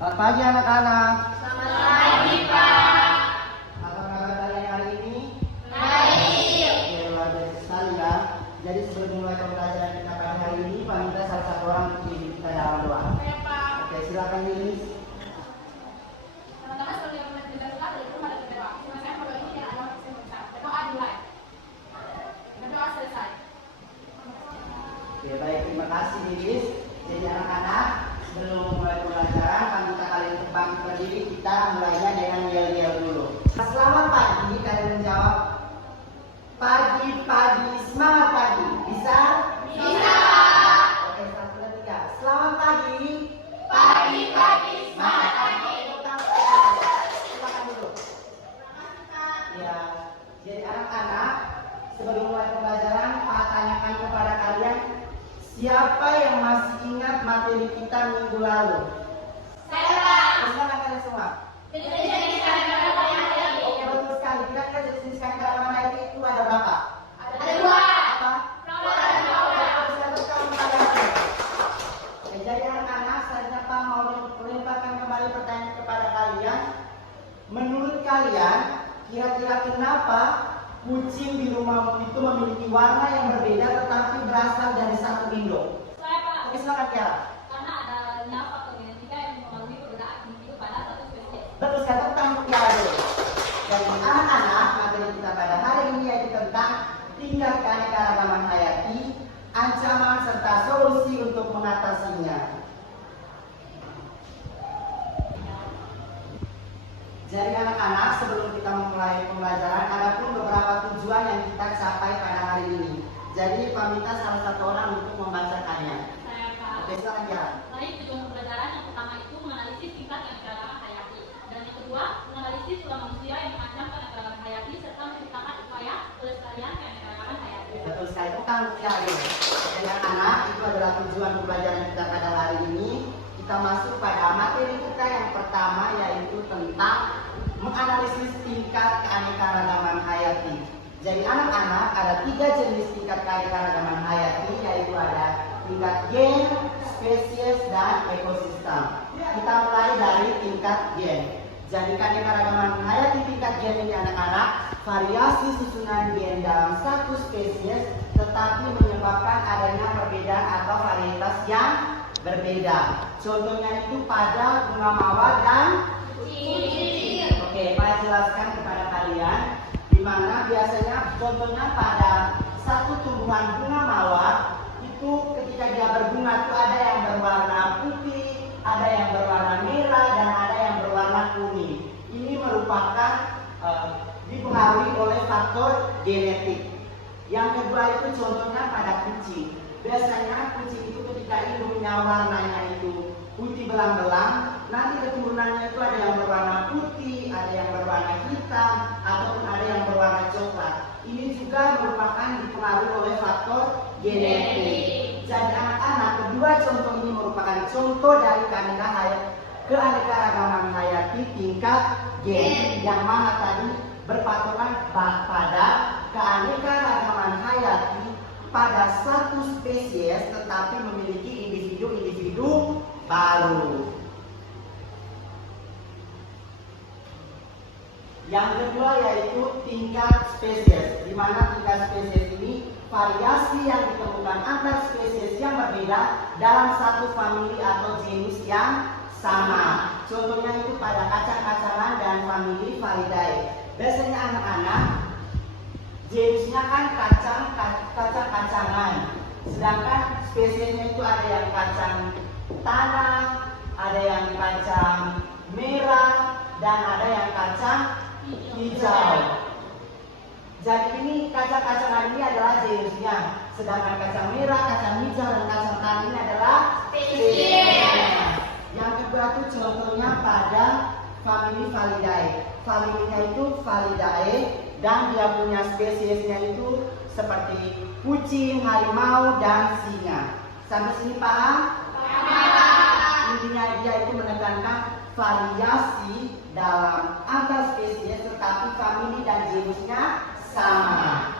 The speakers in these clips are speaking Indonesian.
Selamat pagi anak-anak. Selamat pagi, Pak. Apa kabar kalian hari ini? Baik. Oke, luar biasa sekali ya. Jadi sebelum mulai pembelajaran kita pada hari ini, Pak minta salah satu orang untuk pimpin kita dalam doa. Saya, Pak. Oke, silakan Lilis. Teman-teman sebagai umat berdoa dari rumah dan berdoa. Cuma saya mau doa ini dan ada waktu besar. Berdoa dimulai. Berdoa selesai. Oke, baik, terima kasih Lilis. Jadi anak-anak, sebelum mulai pembelajaran, Pak minta kalian untuk bangkit berdiri. Kita mulainya dengan yel-yel dulu. Selamat pagi, kalian menjawab. Pagi-pagi, semangat pagi. Bisa? Bisa. Oke, 1, 2, 3. Selamat pagi. Pagi-pagi, semangat pagi. Silakan dulu. Ya, jadi anak-anak, sebelum mulai pembelajaran, Pak tanyakan kepada kalian, siapa yang masih ingat materi kita minggu lalu? Saya, Pak. Silakan kalian semua. Jadi sekarang saya Oke, betul sekali. Kira-kira jenis keragaman hayati itu ada berapa? ada dua. Apa? Nomor dan nomor. Oke, jadi anak-anak, saya Pak mau melemparkan kembali pertanyaan kepada kalian. Menurut kalian, kira-kira kenapa kucing di rumahmu itu memiliki warna yang berbeda tetapi berasal dari satu induk? Saya, Pak. Oke, silakan Tiara. Karena ada 6 faktor genetika yang mempengaruhi perbedaan individu pada satu spesies. Betul sekali, tepuk tangan untuk Tiara dulu. Dan anak-anak, materi kita pada hari ini yaitu tentang tingkat keanekaragaman hayati, ancaman serta solusi untuk mengatasinya. Jadi anak-anak, sebelum kita memulai pembelajaran, ada pun beberapa tujuan yang kita capai pada hari ini. Jadi Pak minta salah satu orang untuk membacakannya. Saya, Pak. Oke, silakan Tiara. Baik, tujuan pembelajaran yang pertama itu menganalisis tingkat keanekaragaman hayati, dan yang kedua menganalisis pola manusia yang mengancam keanekaragaman hayati serta menciptakan upaya pelestarian keanekaragaman hayati. Betul sekali, bukan Tiara dulu. Jadi anak-anak, itu adalah tujuan pembelajaran kita pada hari ini. Kita masuk pada materi kita yang pertama, yaitu tentang menganalisis tingkat keanekaragaman hayati. Jadi anak-anak, ada 3 jenis tingkat keanekaragaman hayati, yaitu ada tingkat gen, spesies, dan ekosistem. Kita mulai dari tingkat gen. Jadi keanekaragaman hayati tingkat gen ini anak-anak, variasi susunan gen dalam satu spesies tetapi menyebabkan adanya perbedaan atau varietas yang berbeda. Contohnya itu pada bunga mawar dan Kucing. oke, Pak jelaskan kepada kalian di mana biasanya contohnya pada satu tumbuhan bunga mawar itu ketika dia berbunga itu ada yang berwarna putih, ada yang berwarna merah, dan ada yang berwarna kuning. Ini merupakan dipengaruhi oleh faktor genetik. Yang kedua itu contohnya pada kucing. Biasanya kucing itu ketika induknya warnanya itu putih belang-belang, nanti keturunannya itu ada yang berwarna putih, ada yang berwarna hitam, ataupun ada yang berwarna coklat. Ini juga merupakan dipengaruhi oleh faktor genetik. Jadi anak-anak, kedua contoh ini merupakan contoh dari keanekaragaman hayati tingkat gen, yang mana tadi berpatokan pada keanekaragaman hayati pada satu spesies tetapi memiliki individu-individu baru. Yang kedua yaitu tingkat spesies, di mana tingkat spesies ini variasi yang ditemukan antar spesies yang berbeda dalam satu famili atau jenis yang sama. Contohnya itu pada kacang-kacangan dan famili Falidae. Biasanya anak-anak jenisnya kan kacang-kacangan, sedangkan spesiesnya itu ada yang kacang tanah, ada yang kacang merah, dan ada yang kacang hijau. Jadi ini kacang-kacangan ini adalah jenisnya, sedangkan kacang merah, kacang hijau, dan kacang tanah ini adalah spesiesnya. Yang kedua itu contohnya pada famili Falidae. Familinya itu Falidae, dan dia punya spesiesnya itu seperti kucing, harimau, dan singa. Sampai sini paham? Intinya dia itu menekankan variasi dalam antar spesies tetapi famili dan jenisnya sama.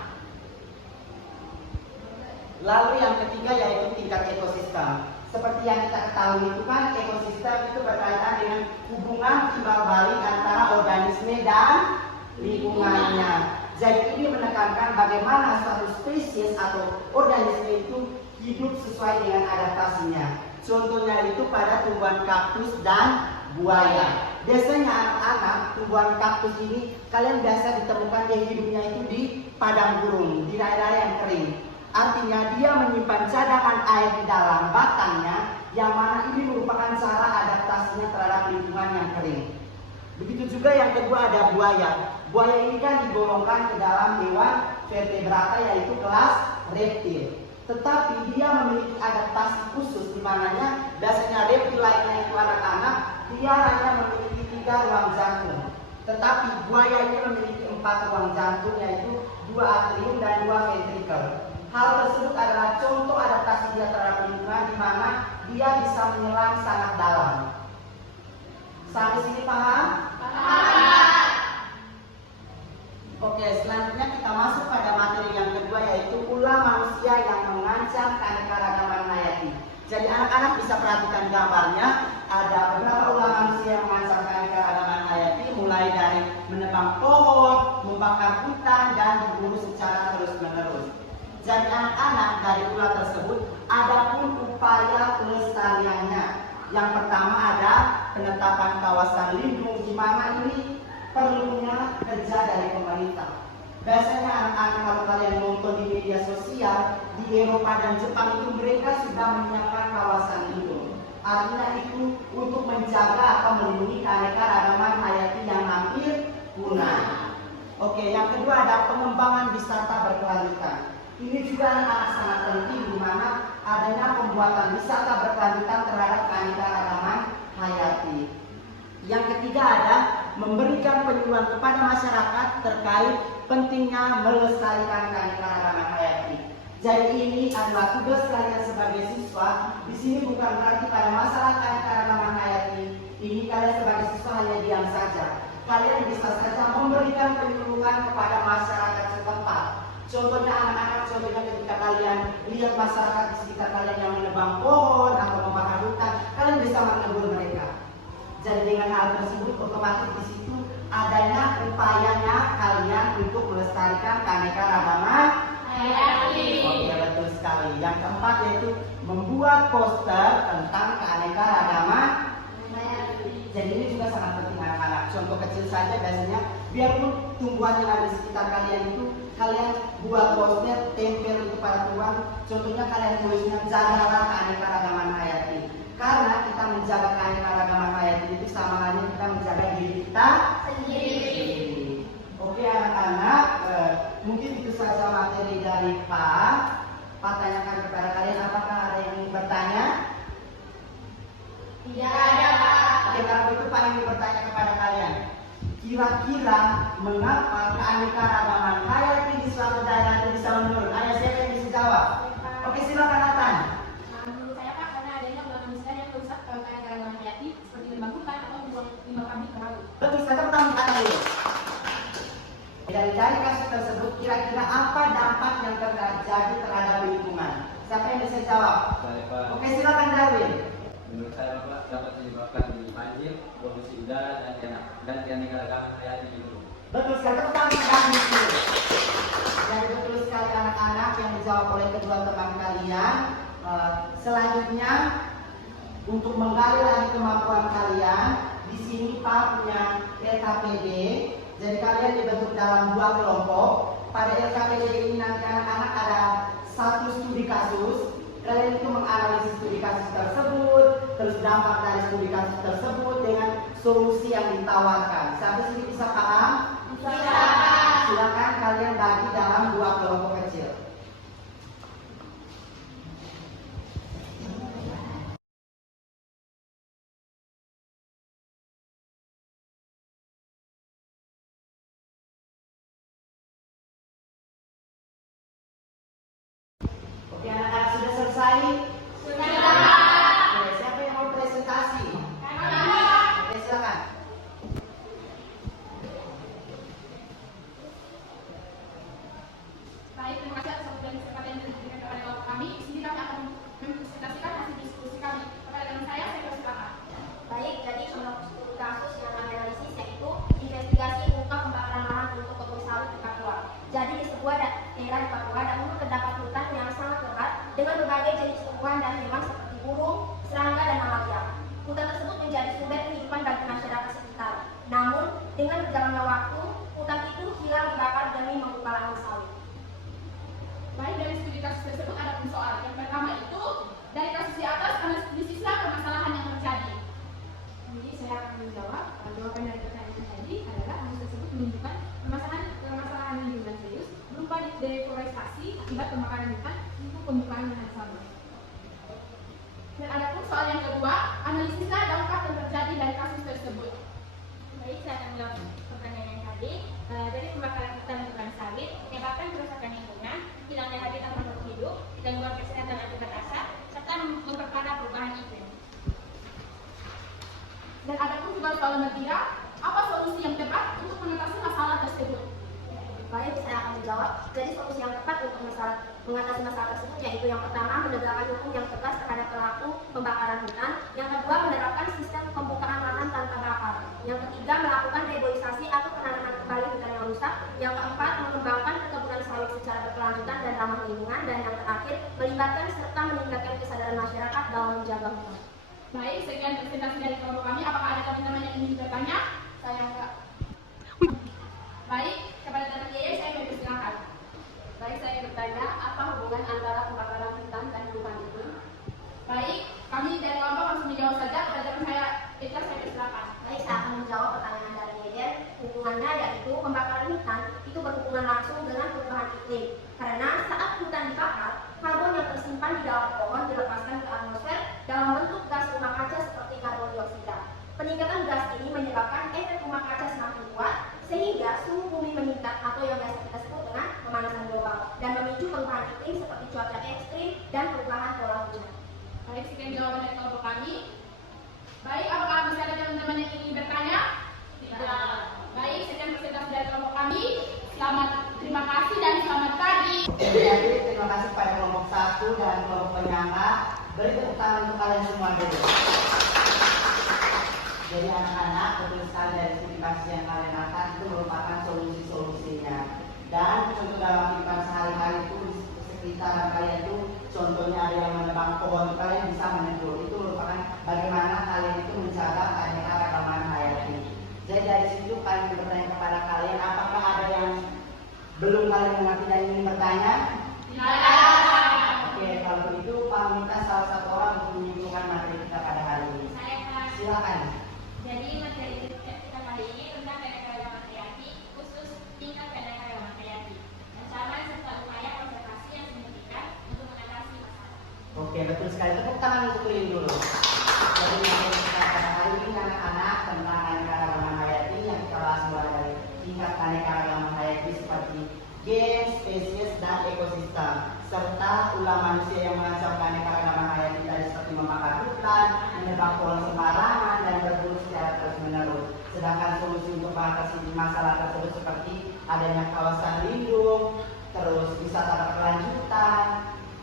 Lalu yang ketiga yaitu tingkat ekosistem. Seperti yang kita ketahui itu kan ekosistem itu berkaitan dengan hubungan timbal balik antara organisme dan lingkungannya. Jadi ini menekankan bagaimana suatu spesies atau organisme itu hidup sesuai dengan adaptasinya. Contohnya itu pada tumbuhan kaktus dan buaya. Biasanya anak-anak tumbuhan kaktus ini kalian biasa ditemukan dia hidupnya itu di padang gurun, di daerah yang kering. Artinya dia menyimpan cadangan air di dalam batangnya, yang mana ini merupakan cara adaptasinya terhadap lingkungan yang kering. Begitu juga yang kedua ada buaya. Buaya ini kan digolongkan ke dalam hewan vertebrata yaitu kelas reptil. Tetapi dia memiliki adaptasi khusus di mananya biasanya reptil lainnya itu anak-anak, dia hanya memiliki 3 ruang jantung. Tetapi buaya ini memiliki 4 ruang jantung yaitu 2 atrium dan 2 ventrikel. Hal tersebut adalah contoh adaptasi dia terhadap lingkungan di mana dia bisa menyelam sangat dalam. Sampai sini paham? Paham. Oke, selanjutnya kita masuk pada materi yang kedua yaitu ulah manusia yang mengancam keanekaragaman hayati. Jadi anak-anak bisa perhatikan gambarnya, ada beberapa ulah manusia yang mengancam keanekaragaman hayati, mulai dari menebang pohon, membakar hutan, dan berburu secara terus-menerus. Jadi anak-anak dari ulah tersebut ada pun upaya pelestariannya. Yang pertama ada penetapan kawasan lindung, di mana ini perlunya kerja dari pemerintah. Biasanya anak-anak kalau kalian nonton di media sosial di Eropa dan Jepang itu mereka sudah menyiapkan kawasan lindung. Artinya itu untuk menjaga atau melindungi keanekaragaman hayati yang hampir punah. Oke, yang kedua ada pengembangan wisata berkelanjutan. Ini juga anak-anak sangat penting di mana adanya pembuatan wisata berkelanjutan terhadap keanekaragaman hayati. Yang ketiga ada memberikan penyuluhan kepada masyarakat terkait pentingnya melestarikan keanekaragaman hayati. Jadi ini adalah tugas kalian sebagai siswa. Di sini bukan berarti pada masalah keanekaragaman hayati ini kalian sebagai siswa hanya diam saja. Kalian bisa saja memberikan penyuluhan kepada masyarakat setempat. Contohnya anak-anak, contohnya ketika kalian lihat masyarakat di sekitar kalian yang menebang pohon atau membakar hutan, kalian bisa menegur mereka. Jadi dengan hal tersebut otomatis di situ adanya upayanya kalian untuk melestarikan keanekaragaman Hayati. Oke, betul sekali. Yang keempat yaitu membuat poster tentang keanekaragaman hayati. Jadi ini juga sangat penting anak-anak. Contoh kecil saja biasanya, biarpun tumbuhan yang ada di sekitar kalian itu kalian buat poster, tempel itu pada tumbuhan. Contohnya kalian tulisnya jagalah keanekaragaman hayati. Karena kita menjaga keanekaragaman hayati itu sama halnya kita menjaga diri kita sendiri. Oke anak-anak, mungkin itu saja materi dari Pak. Pak tanyakan kepada kalian, apakah ada yang ingin bertanya? Tidak ada, Pak. Oke, kalau itu Pak ingin bertanya kepada kalian. Kira-kira mengapa keanekaragaman hayati di suatu daerah itu bisa menurun? Ada siapa yang bisa jawab? Oke, silakan Nathan. Menurut saya, Pak, karena adanya ulah manusia yang merusak keanekaragaman hayati seperti limbah hutan atau buang limbah pabrik ke laut. Betul, saya tepuk tangan dulu. Dari kasus tersebut, kira-kira apa dampak yang terjadi terhadap lingkungan? Siapa yang bisa jawab? Saya, Pak. Oke, silakan Darwin. Menurut saya, Bapak, dapat menyebabkan banjir, polusi udara, dan keanekaragaman hayati itu. Betul sekali, tepuk tangan Darwin dulu. Jadi betul sekali anak-anak yang dijawab oleh kedua teman kalian. Selanjutnya, untuk menggali lagi kemampuan kalian, di sini Pak punya LKPD. Jadi kalian dibentuk dalam 2 kelompok. Pada LKPD ini nanti anak-anak ada 1 studi kasus. Kalian itu menganalisis studi kasus tersebut, terus dampak dari studi kasus tersebut dengan solusi yang ditawarkan. Sampai sini bisa paham? Bisa. Silakan kalian bagi dalam 2 kelompok kecil. Oke, anak-anak sudah selesai? Oke, siapa yang mau presentasi? Oke, silakan. Baik, terima kasih atas waktu dan kesempatan yang diberikan kepada kami. Di sini kami akan mempresentasikan hasil diskusi kami dengan berbagai jenis tumbuhan dan hewan seperti burung, serangga, dan mamalia. Hutan tersebut menjadi sumber kehidupan bagi masyarakat sekitar. Namun, dengan berjalannya waktu, hutan itu hilang dibakar demi membuka lahan sawit. Baik, dari studi kasus tersebut ada pun soal. Yang pertama itu, dari kasus di atas analisislah permasalahan yang terjadi. Jadi saya akan menjawab. Jawaban dari pertanyaan tadi adalah kasus tersebut menunjukkan permasalahan lingkungan serius berupa deforestasi akibat pembakaran hutan untuk pembukaan lahan sawit. Dan ada pun soal yang kedua, analisislah dampak yang terjadi dari kasus tersebut. Baik, saya akan menjawab pertanyaan yang tadi. Dari pembakaran hutan untuk lahan sawit menyebabkan kerusakan lingkungan, hilangnya habitat makhluk hidup, gangguan kesehatan akibat asap, serta memperparah perubahan iklim. Dan ada pun juga soal nomor 3, apa solusi yang tepat untuk mengatasi masalah tersebut? Baik, saya akan menjawab. Jadi solusi yang tepat untuk mengatasi masalah tersebut yaitu yang pertama, menegakkan hukum yang tegas terhadap pelaku pembakaran hutan. Yang kedua, menerapkan sistem pembukaan lahan tanpa bakar. Yang ketiga, melakukan reboisasi atau penanaman kembali hutan yang rusak. Yang keempat, mengembangkan perkebunan sawit secara berkelanjutan dan ramah lingkungan. Dan yang terakhir, melibatkan serta meningkatkan kesadaran masyarakat dalam menjaga hutan. Baik, sekian presentasi dari kelompok kami. Apakah ada teman-teman yang ingin bertanya? Saya enggak. Baik, kepada teman Yeye saya mempersilahkan. Baik, saya bertanya, apa hubungan antara pembakaran hutan dan lingkungan itu? Baik, kami dari kelompok langsung menjawab saja. Kepada teman saya persilahkan. Baik, saya akan menjawab pertanyaan dari Yeder. Hubungannya yaitu pembakaran hutan itu berhubungan langsung dengan perubahan iklim. Karena saat hutan dibakar, karbon yang tersimpan di dalam pohon dilepaskan ke atmosfer dalam bentuk gas rumah kaca seperti karbon dioksida. Peningkatan gas ini menyebabkan efek rumah kaca semakin kuat sehingga suhu bumi meningkat atau yang biasa kita sebut dengan pemanasan global dan memicu perubahan iklim seperti cuaca ekstrim dan perubahan pola hujan. Baik, sekian jawaban dari kelompok kami. Baik, apakah masih ada teman-teman yang ingin bertanya? Tidak. Baik, sekian presentasi dari kelompok kami. Terima kasih dan selamat pagi. Jadi terima kasih kepada kelompok 1 dan kelompok penyangga. Beri tepuk tangan untuk kalian semua dulu. Jadi anak-anak, betul sekali dari studi kasus yang kalian angkat itu merupakan solusi-solusinya. Dan contoh dalam kehidupan sehari-hari itu di sekitar kalian itu, contohnya ada yang menebang pohon, kalian bisa menegur. Itu merupakan bagaimana kalian itu menjaga keanekaragaman hayati. Jadi dari situ kalian bertanya kepada kalian, apakah ada yang belum kalian mengerti dan ingin bertanya? Oke, kalau begitu Pak minta salah satu orang untuk menyimpulkan materi kita pada hari ini. Saya Pak. Silakan. Jadi materi kita kali ini tentang keanekaragaman hayati, khusus tingkat keanekaragaman hayati, ancaman serta upaya konservasi yang signifikan untuk mengatasi masalah. Oke, betul sekali. Tepuk tangan untuk Lin dulu. Jadi materi kita pada hari ini anak-anak tentang keanekaragaman hayati yang kita bahas mulai dari tingkat keanekaragaman hayati seperti gen, spesies, dan ekosistem, serta ulah manusia yang mengancam keanekaragaman hayati tadi seperti membakar hutan, menebang pohon sembarangan, dan berburu secara terus-menerus. Sedangkan solusi untuk mengatasi masalah tersebut seperti adanya kawasan lindung, terus wisata berkelanjutan,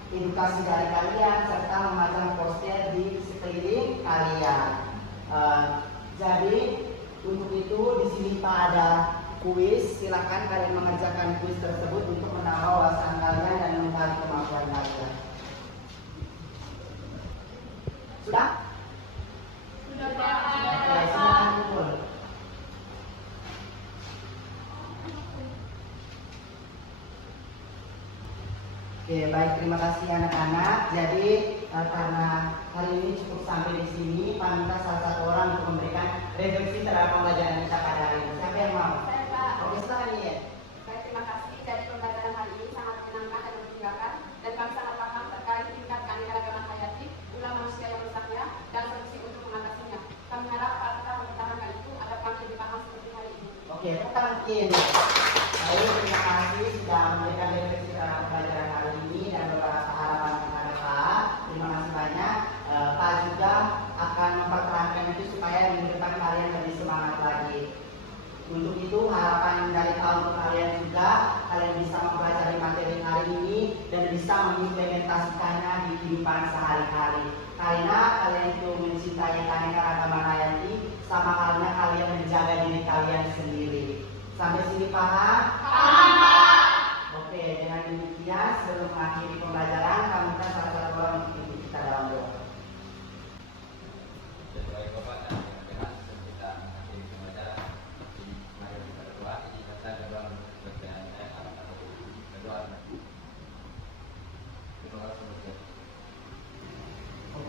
edukasi dari kalian, serta memasang poster di sekeliling kalian. Jadi untuk itu di sini Pak ada kuis, silakan kalian mengerjakan kuis tersebut untuk menambah wawasan kalian dan menambah kemampuan kalian. Sudah? Sudah. Oke, silakan kumpul. Oke, baik, terima kasih anak-anak. Jadi karena hari ini cukup sampai di sini, Pak minta salah satu orang untuk memberikan refleksi terhadap pembelajaran kita pada hari ini. Siapa yang mau? Saya, Pak. Oke, silakan ya. Baik, terima kasih. Dari pembelajaran hari ini sangat menyenangkan dan membanggakan, dan kami sangat paham terkait tingkat keanekaragaman hayati, ulah manusia yang rusaknya, dan solusi untuk mengatasinya. Kami harap Pak kita mempertahankan itu agar kami lebih paham seperti hari ini. Oke, tekan Kin. Baik, terima kasih sudah memberikan refleksi terhadap pembelajaran hari ini dan beberapa harapan kepada Pak. Terima kasih banyak. Pak juga akan mempertahankan itu supaya minggu depan kalian lebih semangat lagi. Untuk itu harapan dari Pak untuk kalian juga, kalian bisa mempelajari materi hari ini dan bisa mengimplementasikannya di kehidupan sehari-hari. Karena kalian itu mencintai keanekaragaman hayati, sama halnya kalian menjaga diri kalian sendiri. Sampai sini paham? Paham. Oke, dengan demikian sebelum mengakhiri pembelajaran, kami minta salah satu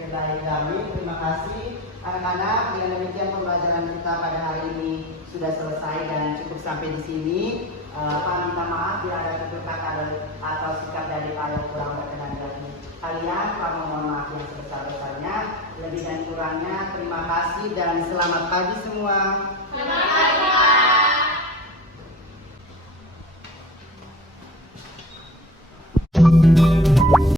Sekian dari kami. Terima kasih anak-anak. Dengan demikian pembelajaran kita pada hari ini sudah selesai dan cukup sampai di sini. Kami minta maaf bila ada tutur kata atau sikap dari yang kurang berkenan di hati kalian. Kami mohon maaf yang sebesar-besarnya. Lebih dan kurangnya terima kasih dan selamat pagi semua. Selamat